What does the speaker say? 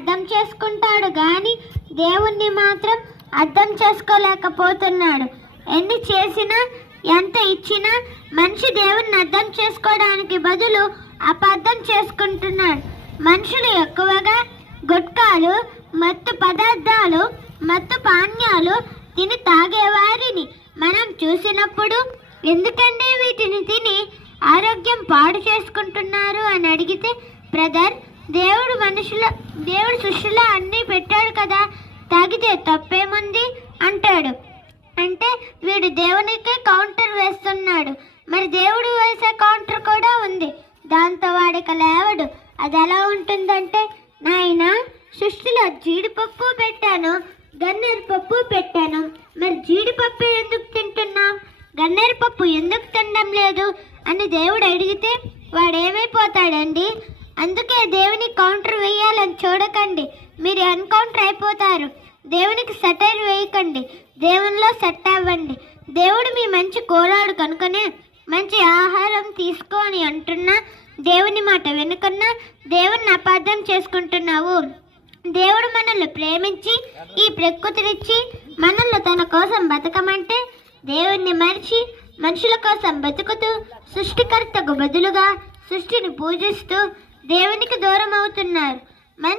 అర్థం చేసుకుంటాడు కానీ దేవుణ్ణి మాత్రం అర్థం చేసుకోలేకపోతున్నాడు. ఎన్ని చేసినా ఎంత ఇచ్చినా మనిషి దేవుణ్ణి అర్థం చేసుకోవడానికి బదులు అపార్థం చేసుకుంటున్నాడు. మనుషులు ఎక్కువగా గుట్కాలు, మత్తు పదార్థాలు, మత్తు పానీయాలు తిని తాగేవారిని మనం చూసినప్పుడు ఎందుకంటే వీటిని తిని ఆరోగ్యం పాడు చేసుకుంటున్నారు అని అడిగితే, బ్రదర్, దేవుడు సృష్టిలో అన్నీ పెట్టాడు కదా, తాగితే తప్పేముంది అంటాడు. అంటే వీడు దేవునికి కౌంటర్ వేస్తున్నాడు. మరి దేవుడు వేసే కౌంటర్ కూడా ఉంది, దాంతో వాడికి లేవడు. అది ఎలా ఉంటుందంటే, నాయన సృష్టిలో జీడిపప్పు పెట్టాను, గన్నేరు పప్పు పెట్టాను, మరి జీడిపప్పు ఎందుకు తింటున్నావు, గన్నేరు పప్పు ఎందుకు తినడం లేదు అని దేవుడు అడిగితే వాడేమైపోతాడండి? అందుకే దేవుని కౌంటర్ వేయాలని చూడకండి, మీరు ఎన్కౌంటర్ అయిపోతారు. దేవునికి సెటైర్ వేయకండి, దేవునిలో సెట్ అవ్వండి. దేవుడు మీ మంచి కోరాడు కనుకనే మంచి ఆహారం తీసుకొని అంటున్నా, దేవుని మాట వినకున్నా దేవుణ్ణి అపార్థం చేసుకుంటున్నావు. దేవుడు మనల్ని ప్రేమించి ఈ ప్రకృతినిచ్చి మనల్ని తన కోసం బతకమంటే దేవుణ్ణి మరిచి మనుషుల కోసం బతుకుతూ సృష్టికర్తకు బదులుగా సృష్టిని పూజిస్తూ దేవునికి దూరం అవుతున్నారు.